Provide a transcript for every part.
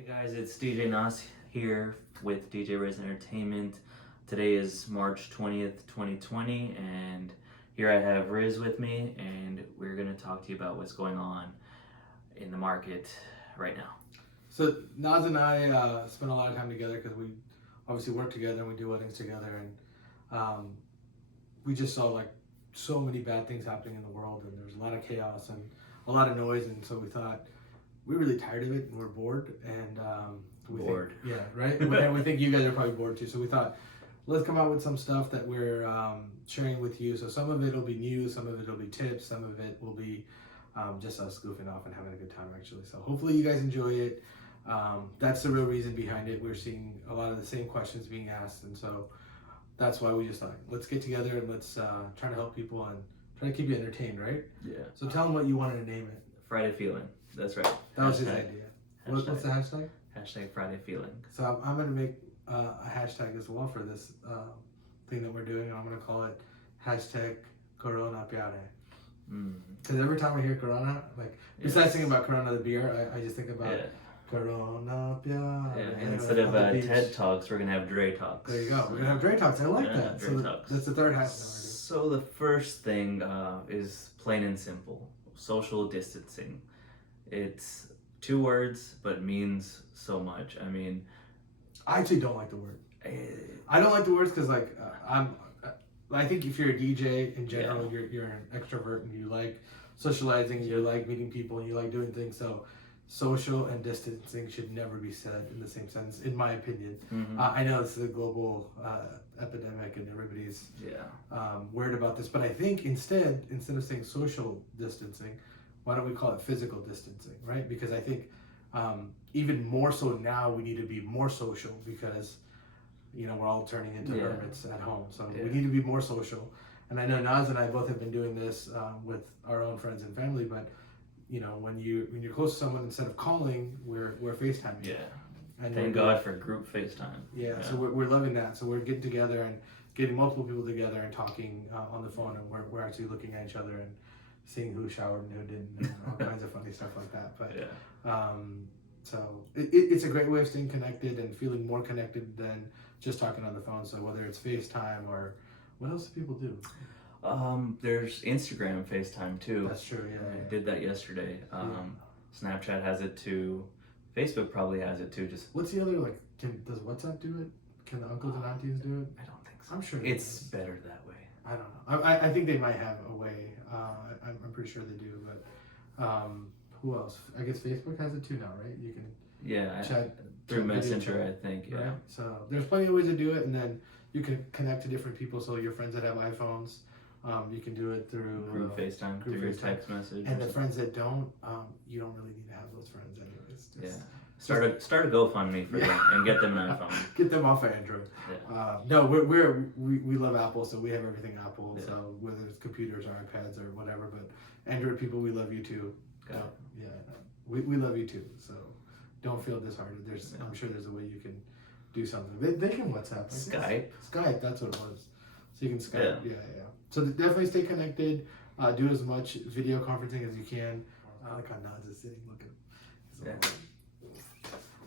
Hey guys, it's DJ Nas here with DJ Riz Entertainment. Today is March 20th, 2020, and here I have Riz with me, and we're going to talk to you about what's going on in the market right now. So Nas and I spend a lot of time together because we obviously work together and we do weddings together, and we just saw like so many bad things happening in the world, and there's a lot of chaos and a lot of noise, and so we thought we're really tired of it and we're bored, and Bored. think, yeah, right. And we think you guys are probably bored too. So we thought let's come out with some stuff that we're sharing with you. So some of it will be news, some of it will be tips, some of it will be just us goofing off and having a good time actually. So hopefully you guys enjoy it. That's the real reason behind it. We're seeing a lot of the same questions being asked, and so that's why we just thought let's get together and let's try to help people and try to keep you entertained, right? Yeah. So tell them what you wanted to name it. Friday Feeling. That's right. That was his idea. What's the hashtag? Hashtag Friday Feeling. So I'm going to make a hashtag as well for this thing that we're doing, and I'm going to call it hashtag Corona Piare. Because every time I hear Corona, like, besides thinking about Corona the beer, I just think about Corona Piare. Yeah, and instead of TED Talks, we're going to have DRETalks. There you go. We're going to have DRETalks. I like that. DRETalks. So that's the third hashtag. So the first thing is plain and simple. Social distancing. It's 2 words, but means so much. I mean, I actually don't like the word. I don't like the words because, like, I think if you're a DJ in general, you're an extrovert and you like socializing, you like meeting people, and you like doing things. So, social and distancing should never be said in the same sentence, in my opinion. I know this is a global epidemic and everybody's worried about this, but I think instead of saying social distancing, why don't we call it physical distancing, right? Because I think even more so now we need to be more social because, you know, we're all turning into hermits at home. So we need to be more social. And I know Nas and I both have been doing this with our own friends and family, but, you know, when you're close to someone, instead of calling, we're FaceTiming. Yeah. And thank God for group FaceTime. Yeah, so we're loving that. So we're getting together and getting multiple people together and talking on the phone, and we're actually looking at each other and seeing who showered and who didn't, and all kinds of funny stuff like that. But so it's a great way of staying connected and feeling more connected than just talking on the phone. So whether it's FaceTime or what else do people do? There's Instagram FaceTime too. That's true. Yeah, I did that yesterday. Snapchat has it too. Facebook probably has it too. Just what's the other, like? Does WhatsApp do it? Can the uncles and aunties do it? I don't think so. I'm sure it's better that way. I don't know. I think they might have a way. I'm pretty sure they do. But who else? I guess Facebook has it too now, right? You can chat through Messenger, I think. Yeah. Right? So there's plenty of ways to do it, and then you can connect to different people. So your friends that have iPhones, you can do it through group FaceTime, through your text message. And the friends that don't, you don't really need to have those friends anyways. Start a GoFundMe for them and get them an iPhone. Get them off of Android. No, we love Apple, so we have everything Apple. So whether it's computers or iPads or whatever, but Android people, we love you too. We love you too. So don't feel disheartened. I'm sure there's a way you can do something. They can WhatsApp. Skype. That's what it was. So you can Skype. Yeah. So definitely stay connected. Do as much video conferencing as you can. I like how Nas is sitting looking.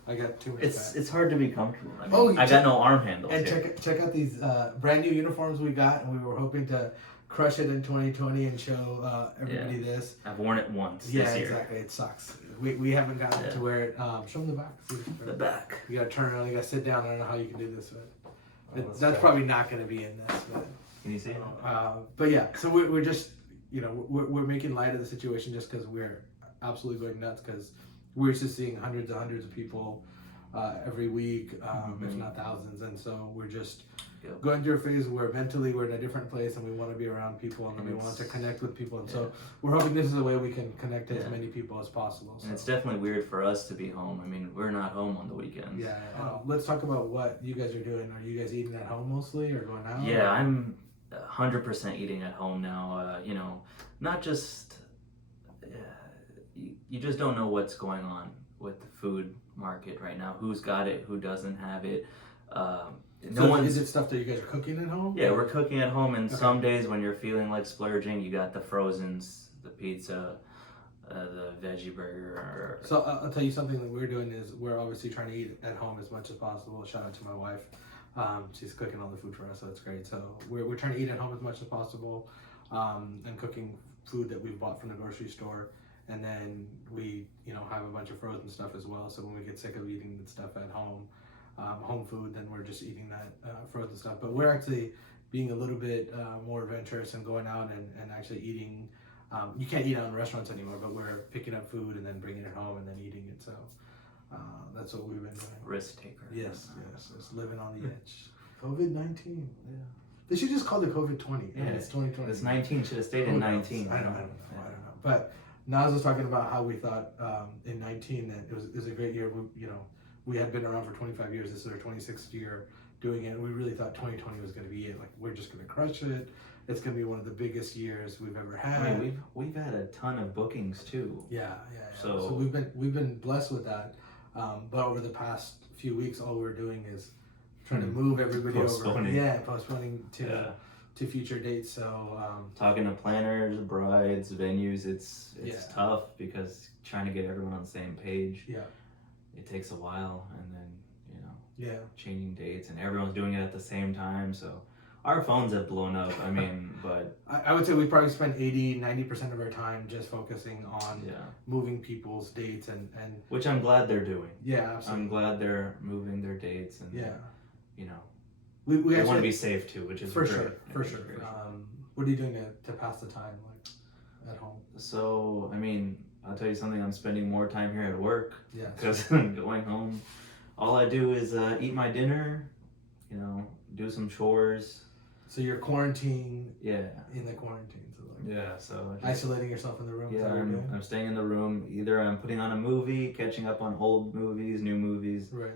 I got too much fat. It's hard to be comfortable. I mean, I got no arm handles. And check out these brand new uniforms we got, and we were hoping to crush it in 2020 and show everybody this. I've worn it once this year. Exactly. It sucks. We haven't gotten to wear it. Show them the back. See the back. You gotta turn around. You gotta sit down. I don't know how you can do this, but that's probably not gonna be in this. But can you see it? But yeah, so we're just, you know, we're making light of the situation just because we're absolutely going nuts because we're used to seeing hundreds of people every week, if not thousands, and so we're just going through a phase where mentally we're in a different place and we want to be around people and we want to connect with people, and so we're hoping this is a way we can connect to as many people as possible. So. And it's definitely weird for us to be home. I mean, we're not home on the weekends. Let's talk about what you guys are doing. Are you guys eating at home mostly or going out? Yeah, I'm 100% eating at home now. You know, not just... You just don't know what's going on with the food market right now. Who's got it? Who doesn't have it? Is it stuff that you guys are cooking at home? Yeah, we're cooking at home, and some days when you're feeling like splurging, you got the frozens, the pizza, the veggie burger. Or So I'll tell you something that we're doing is we're obviously trying to eat at home as much as possible. Shout out to my wife. She's cooking all the food for us, so it's great. So we're trying to eat at home as much as possible, and cooking food that we've bought from the grocery store. And then we, have a bunch of frozen stuff as well. So when we get sick of eating the stuff at home, home food, then we're just eating that frozen stuff. But we're actually being a little bit more adventurous and going out and actually eating. You can't eat out in restaurants anymore, but we're picking up food and then bringing it home and then eating it. So that's what we've been doing. Risk taker. Yes. It's living on the edge. COVID-19. Yeah. They should just call it COVID-20. Yeah, it's 2020. It's 19. Should have stayed in 19. I don't know. But Nas was talking about how we thought in 19 that it was a great year. We had been around for 25 years. This is our 26th year doing it. And we really thought 2020 was going to be it. Like, we're just going to crush it. It's going to be one of the biggest years we've ever had. I mean, we've had a ton of bookings too. Yeah. So we've been blessed with that. But over the past few weeks, all we're doing is trying to move everybody postponing. over. Yeah, postponing to future dates. So talking to planners, brides, venues, it's tough because trying to get everyone on the same page. Yeah. It takes a while, and then changing dates, and everyone's doing it at the same time. So our phones have blown up. I mean, but I would say we probably spend 80-90% of our time just focusing on moving people's dates and which I'm glad they're doing. Yeah, absolutely. I'm glad they're moving their dates, and we they actually want to be safe too, which is for great. sure. What are you doing to pass the time, like, at home? So I mean, I'll tell you something. I'm spending more time here at work. Yeah. Because going home, all I do is eat my dinner, do some chores. So you're quarantining. Yeah. In the quarantine. So so just, isolating yourself in the room. Yeah, I'm staying in the room. Either I'm putting on a movie, catching up on old movies, new movies. Right.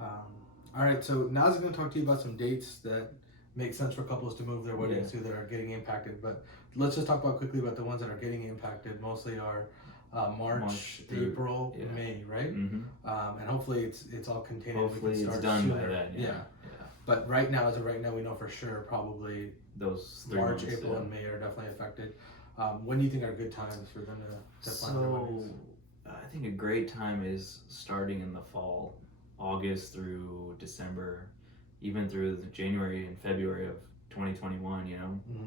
All right. So now I'm going to talk to you about some dates that make sense for couples to move their weddings to that are getting impacted. But let's just talk quickly about the ones that are getting impacted. Mostly are March, April, May, right? Mm-hmm. And hopefully it's all contained. Hopefully we can it's start done sooner. by then. Yeah. But right now, as of right now, we know for sure probably those 3 March, months, April, and May are definitely affected. When do you think are good times for them to plan their weddings? I think a great time is starting in the fall, August through December, even through January and February of 2021. Mm-hmm.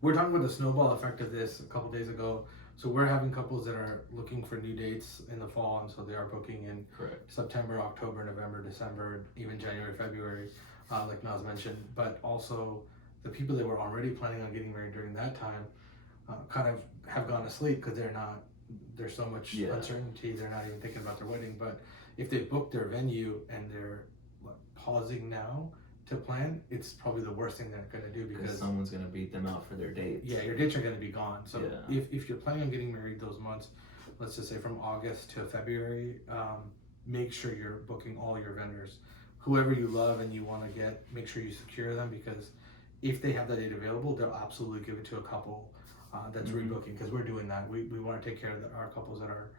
We're talking about the snowball effect of this a couple days ago. So we're having couples that are looking for new dates in the fall, and so they are booking in September, October, November, December, even January, February, like Nas mentioned. But also the people that were already planning on getting married during that time kind of have gone to sleep because there's so much uncertainty. They're not even thinking about their wedding. But if they booked their venue and they're pausing now to plan, it's probably the worst thing they're going to do because someone's going to beat them out for their dates. Yeah, your dates are going to be gone. So if you're planning on getting married those months, let's just say from August to February, make sure you're booking all your vendors. Whoever you love and you want to get, make sure you secure them, because if they have that date available, they'll absolutely give it to a couple that's rebooking, because we're doing that. We want to take care of our couples that are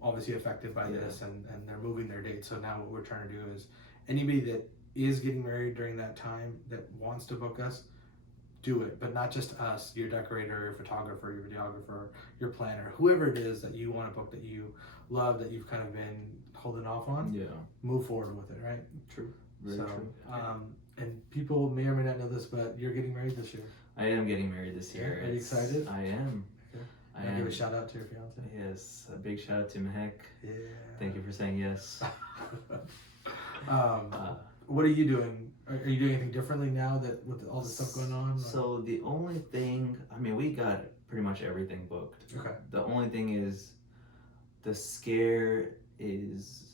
obviously affected by this and they're moving their dates. So now what we're trying to do is anybody that is getting married during that time that wants to book us, do it. But not just us, your decorator, your photographer, your videographer, your planner, whoever it is that you want to book, that you love, that you've kind of been holding off on, move forward with it, right? True. Very true. And people may or may not know this, but you're getting married this year. I am getting married this year. Are you excited? I am. Okay. I am. Give a shout out to your fiance. Yes, a big shout out to Mehek. Yeah. Thank you for saying yes. What are you doing? Are you doing anything differently now that with all the stuff going on? So the only thing, we got pretty much everything booked. Okay. The only thing is, the scare is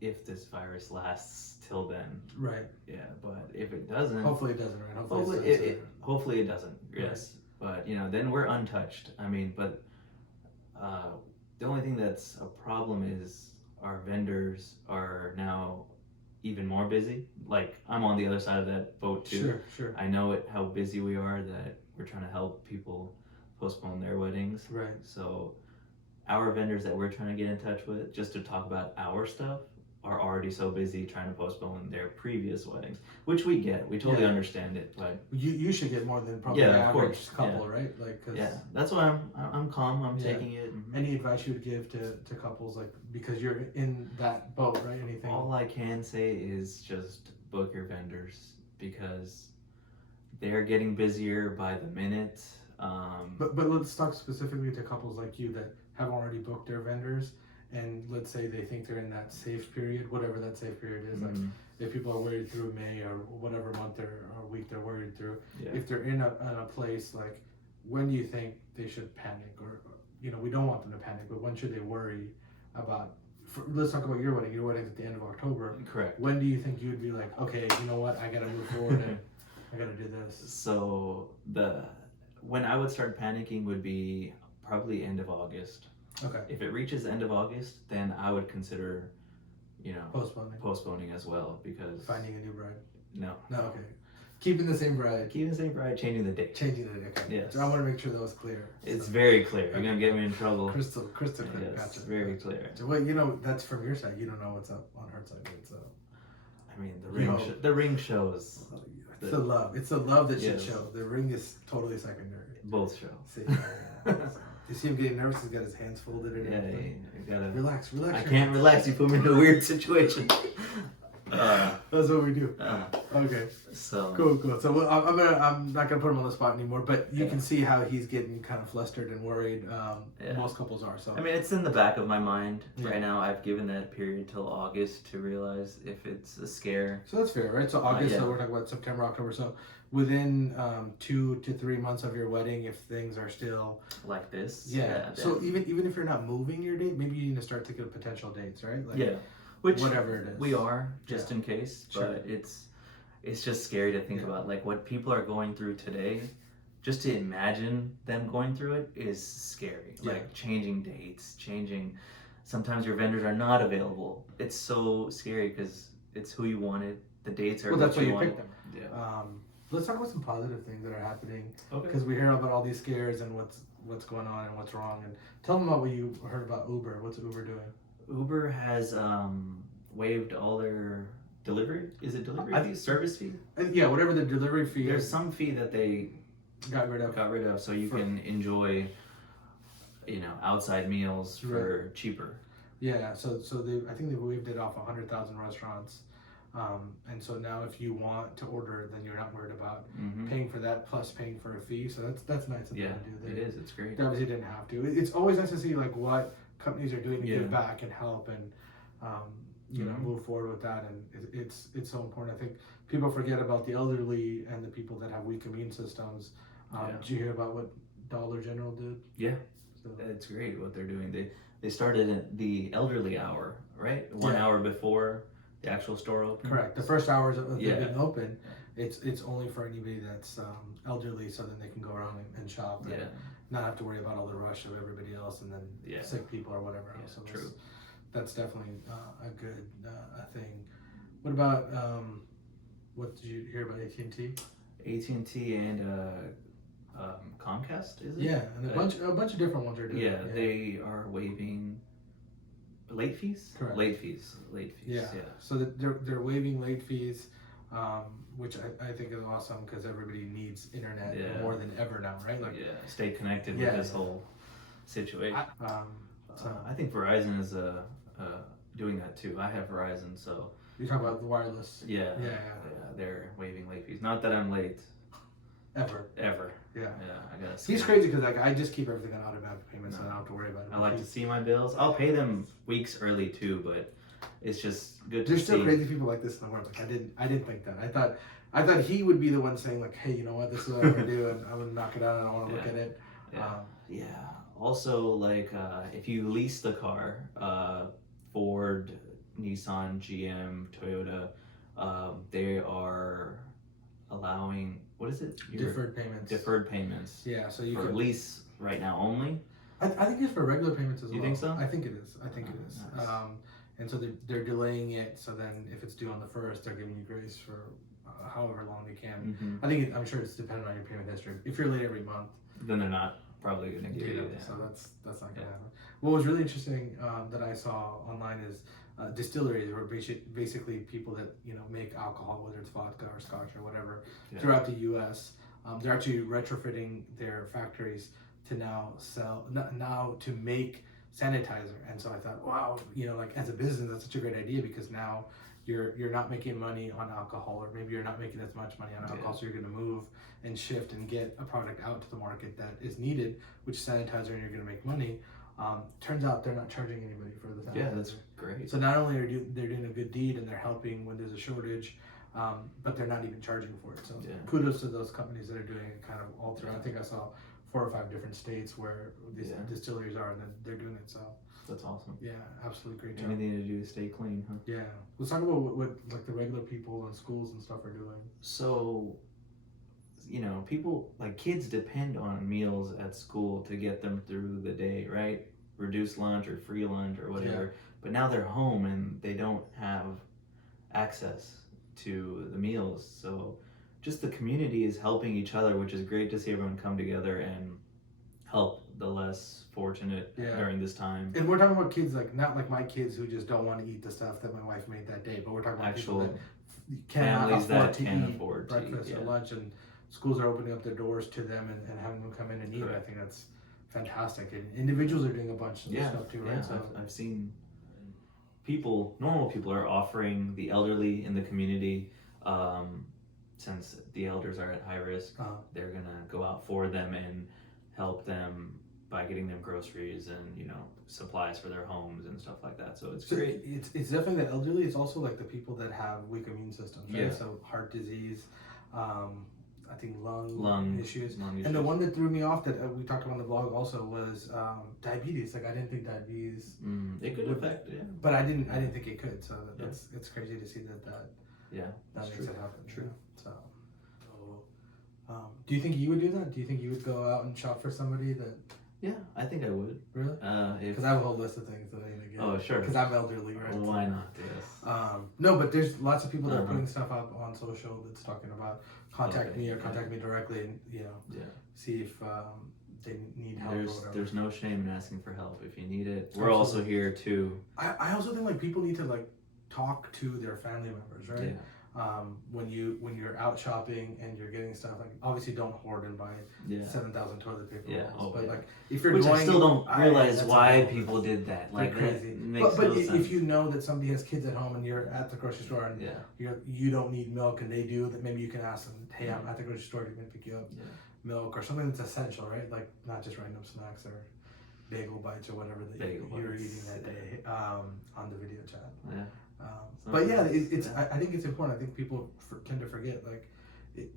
if this virus lasts till then. Right. Yeah, but if it doesn't, hopefully it doesn't. Right. Hopefully it doesn't. Yes, right. But then we're untouched. But the only thing that's a problem is our vendors are now even more busy. Like, I'm on the other side of that boat too. Sure. I know how busy we are, that we're trying to help people postpone their weddings. Right. So our vendors that we're trying to get in touch with just to talk about our stuff are already so busy trying to postpone their previous weddings, which we get. We totally understand it, but you should get more than probably Yeah, the of average course. couple, right? Like, cause yeah, that's why I'm calm. I'm Yeah. taking it. any advice you would give to couples, like, because you're in that boat, right? Anything? All I can say is just book your vendors because they're getting busier by the minute. But let's talk specifically to couples like you that have already booked their vendors, and let's say they think they're in that safe period, whatever that safe period is. Like, if people are worried through May or whatever month or week they're worried through, Yeah. if they're in a place, like, when do you think they should panic? Or, we don't want them to panic, but when should they worry about? Let's talk about your wedding. Your wedding's at the end of October. Correct. When do you think you would be like, okay, you know what, I gotta move forward and I gotta do this? So when I would start panicking would be probably end of August. Okay. If it reaches end of August, then I would consider, Postponing. as well because Finding a new bride. No, Okay. Keeping the same bride. keeping the same bride, changing the date. Changing the date. Okay. Yes. So I want to make sure that was clear. It's So, very clear. You're gonna get me in trouble. crystal clear. Yes, Gotcha. very clear. So, well, that's from your side. You don't know what's up on her side. But, I mean, the ring shows. it's the love. It's the love that should Yes. show. The ring is totally secondary. Both show. See, you see him getting nervous. He's got his hands folded and Yeah, everything. you gotta. Relax. I your can't hands. relax. You put me in a weird situation. That's what we do. Okay. So. Cool. So I'm not gonna put him on the spot anymore, but you can see how he's getting kind of flustered and worried. Most couples are. So I mean, it's in the back of my mind Yeah. right now. I've given that period till August to realize if it's a scare. So that's fair, right? So August. Yeah. So we're talking about September, October. So within 2 to 3 months of your wedding, if things are still Like this. So even if you're not moving your date, maybe you need to start thinking of potential dates, right? Like, yeah. Which whatever it is. we are, just in case. Sure. But it's just scary to think about, like, what people are going through today. Just to imagine them going through it is scary. Yeah. Like changing dates, sometimes your vendors are not available. It's so scary because it's who you wanted. The dates are Well, that's why you wanted. picked them. Yeah. Let's talk about some positive things that are happening, Okay. because we hear about all these scares and what's going on and what's wrong. And tell them about what you heard about Uber. What's Uber doing? Uber has waived all their delivery. Is it delivery? I think service fee. Yeah, whatever the delivery fee There's is, some fee that they got rid of. got rid of, so you can enjoy, outside meals for cheaper. Yeah, so I think they waived it off 100,000 restaurants, and so now if you want to order, then you're not worried about paying for that plus paying for a fee. So that's nice of them to do. It is. It's great. They obviously didn't have to. It's always nice to see like what companies are doing to give back and help and move forward with that, and it's so important. I think people forget about the elderly and the people that have weak immune systems. Did you hear about what Dollar General did? Yeah. So, It's great what they're doing. They started the elderly hour, right? 1 hour before the actual store opened. correct. The first hours of them being open, it's only for anybody that's elderly, so then they can go around and shop and not have to worry about all the rush of everybody else and then sick people or whatever else. So true. That's definitely a good thing. What about what did you hear about AT&T? AT&T and Comcast, is it? Yeah, and a bunch of different ones are doing. Yeah, they are waiving late fees. Correct. Late fees. Yeah. So they're waiving late fees, which I think is awesome because everybody needs internet more than ever now, right? Like, stay connected with this whole situation. I think Verizon is doing that too. I have Verizon, so you're talking about the wireless. Yeah, they're waiving late fees. Not that I'm late. Ever. Yeah. I gotta. He's crazy because I just keep everything on automatic payments, so I don't have to worry about it. I like to see my bills. I'll pay them weeks early too, but it's just good to There's see. still crazy people like this in the world. Like I didn't think that. I thought he would be the one saying like, hey, you know what, this is what I'm gonna do, and I'm gonna knock it out, and I want to look at it. Yeah. Also, like if you lease the car, Ford, Nissan, GM, Toyota, they are allowing, what is it? Deferred payments. Deferred payments. Yeah, so you for can lease right now only. I think it's for regular payments as well. You think so? I think it is. Nice. And so they're delaying it. So then if it's due on the 1st, they're giving you grace for however long they can. I'm sure it's dependent on your payment history. If you're late every month, then they're not probably going to give you that. So that's not going to happen. What was really interesting that I saw online is distilleries, or basically people that make alcohol, whether it's vodka or scotch or whatever, Yeah. throughout the U.S. They're actually retrofitting their factories to now to make sanitizer. And so I thought, wow, like as a business, that's such a great idea, because now you're not making money on alcohol, or maybe you're not making as much money on alcohol, so you're going to move and shift and get a product out to the market that is needed, which is sanitizer, and you're going to make money. Turns out they're not charging anybody for the sanitizer. Yeah, that's great. So not only are they're doing a good deed and they're helping when there's a shortage, but they're not even charging for it. So kudos to those companies that are doing it kind of all through. I think I saw 4 or 5 different states where these distilleries are, and then they're doing it. So that's awesome. Yeah, absolutely great job. Anything to do to stay clean, huh? Yeah. Let's talk about what like the regular people in schools and stuff are doing. So, people, like kids, depend on meals at school to get them through the day, right? Reduced lunch or free lunch or whatever. Yeah. But now they're home and they don't have access to the meals. So just the community is helping each other, which is great to see everyone come together and help the less fortunate during this time. And we're talking about kids, like not like my kids who just don't want to eat the stuff that my wife made that day, but we're talking about actual people that families that can afford breakfast or lunch, and schools are opening up their doors to them and having them come in and eat. Correct. I think that's fantastic. And individuals are doing a bunch of stuff too, right? Yeah, so I've seen normal people are offering the elderly in the community, since the elders are at high risk, they're gonna go out for them and help them by getting them groceries and supplies for their homes and stuff like that. So it's great. It's definitely the elderly. It's also like the people that have weak immune systems, right? So heart disease, I think lung issues. And the one that threw me off that we talked about on the blog also was diabetes. Like I didn't think diabetes it could affect but I didn't think it could. So it's crazy to see that makes it happen. True. So do you think you would do that? Do you think you would go out and shop for somebody that? Yeah, I think I would. Really? Because I have a whole list of things that I need to get. Oh, sure. Because I'm elderly, right? Well, why not? Yes. No, but there's lots of people that are putting stuff up on social that's talking about contact me or contact me directly, and see if they need help or whatever. There's no shame in asking for help if you need it. We're also here too. I also think like people need to like talk to their family members, right? Yeah. When you're out shopping and you're getting stuff, like obviously don't hoard and buy 7,000 toilet paper rolls, but like if you're I still don't realize why people did that. Like crazy. But if you know that somebody has kids at home and you're at the grocery store and you don't need milk and they do, that maybe you can ask them, hey, I'm at the grocery store, you can pick you up milk or something that's essential, right? Like not just random snacks or bagel bites or whatever that you're eating that day on the video chat. Yeah. But yeah, I think it's important. I think people tend to forget, like,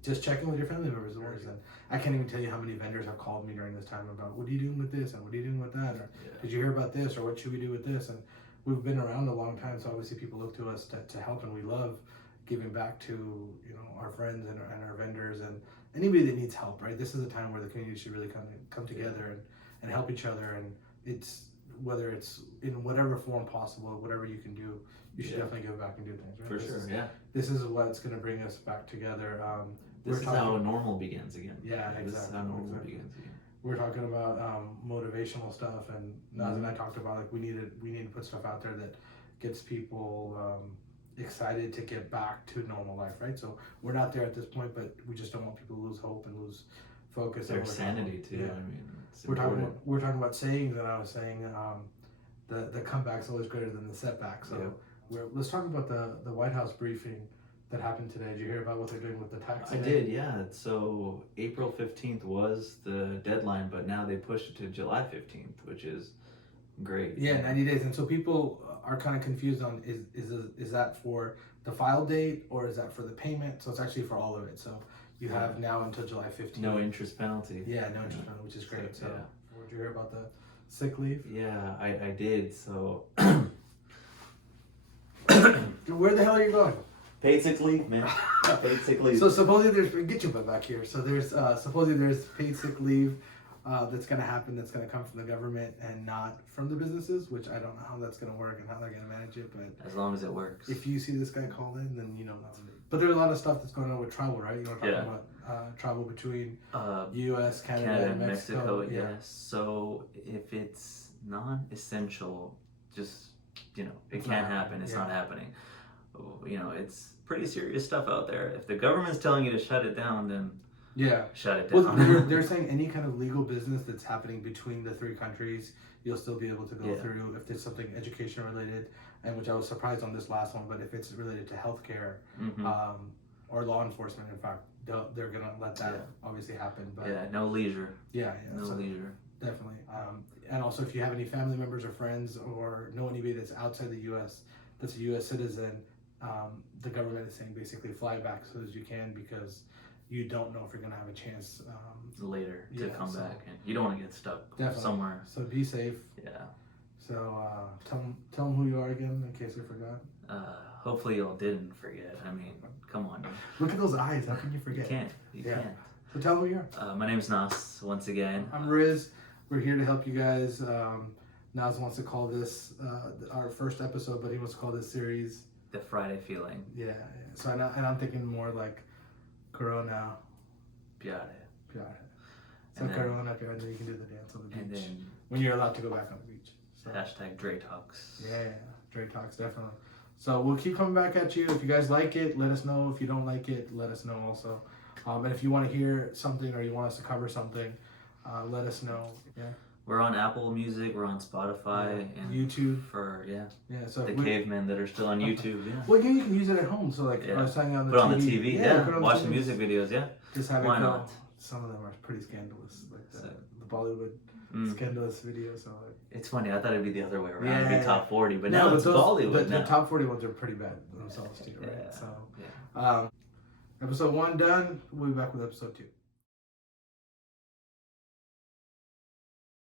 just checking with your family members is the worst. And I can't even tell you how many vendors have called me during this time about, what are you doing with this, and what are you doing with that, or did you hear about this, or what should we do with this? And we've been around a long time, so obviously people look to us to help, and we love giving back to our friends and our vendors and anybody that needs help. Right, this is a time where the community should really come together and help each other, and it's whether it's in whatever form possible, whatever you can do. You should definitely give back and do things, right? For sure, This is what's going to bring us back together. This is how normal begins again. Yeah, exactly. This is how normal begins again. We're talking about motivational stuff, and Naz and I talked about like we need to put stuff out there that gets people excited to get back to normal life, right? So we're not there at this point, but we just don't want people to lose hope and lose focus. Their sanity too. Yeah. I mean, we're talking about sayings, and I was saying the comeback's always greater than the setback. So. Let's talk about the White House briefing that happened today. Did you hear about what they're doing with the tax? I did, yeah. So April 15th was the deadline, but now they pushed it to July 15th, which is great. Yeah, 90 days. And so people are kind of confused on is that for the file date or is that for the payment? So it's actually for all of it. So you have now until July 15th. No interest penalty. Yeah, no interest penalty, which is great. So did you hear about the sick leave? Yeah, I did. So where the hell are you going? Paid sick leave, man. Paid sick leave. So supposedly get your butt back here. So there's supposedly there's paid sick leave that's going to happen. That's going to come from the government and not from the businesses. Which I don't know how that's going to work and how they're going to manage it. But as long as it works. If you see this guy call in, then you know that's. But there's a lot of stuff that's going on with travel, right? You want to talk about travel between U.S., Canada, and Mexico. Yes. So if it's non-essential, just you know, it It's can't not happen. It's yeah. not happening. You know, it's pretty serious stuff out there. If the government's telling you to shut it down, then Yeah. shut it Well, down. they're saying any kind of legal business that's happening between the three countries, you'll still be able to go Yeah. through if there's something education related, and which I was surprised on this last one, but if it's related to healthcare or law enforcement, in fact, they're going to let that obviously happen. But Yeah, no leisure. yeah, No so leisure. definitely. And also, if you have any family members or friends or know anybody that's outside the U.S. that's a U.S. citizen, the government is saying basically fly back as soon as you can because you don't know if you're going to have a chance Later to come so back, and you don't want to get stuck definitely. somewhere. So be safe. Yeah. So tell them who you are again in case we forgot. Hopefully y'all didn't forget. I mean, come on. Look at those eyes. How can you forget? You can't. So tell them who you are. My name's Nas, once again. I'm Riz. We're here to help you guys. Nas wants to call this our first episode, but he wants to call this series The Friday Feeling. Yeah. So I'm thinking more like Corona. Piare. So Corona, and then you can do the dance on the beach. And then when you're allowed to go back on the beach. So. hashtag DRETalks. Yeah, DRETalks, definitely. So we'll keep coming back at you. If you guys like it, let us know. If you don't like it, let us know also. And if you want to hear something or you want us to cover something, let us know. Yeah. We're on Apple Music. We're on Spotify and YouTube. So the cavemen that are still on YouTube. Yeah. Well, you can use it at home. So like I was telling you on the put TV. on the TV. Yeah. Watch the music videos. Yeah. Just have Why it go. not? Some of them are pretty scandalous, like the Bollywood scandalous videos. So it's funny. I thought it'd be the other way around. It'd be top 40, but no, now it's Bollywood. The top 40 ones are pretty bad themselves too, right? Yeah. So, episode 1 done. We'll be back with episode 2.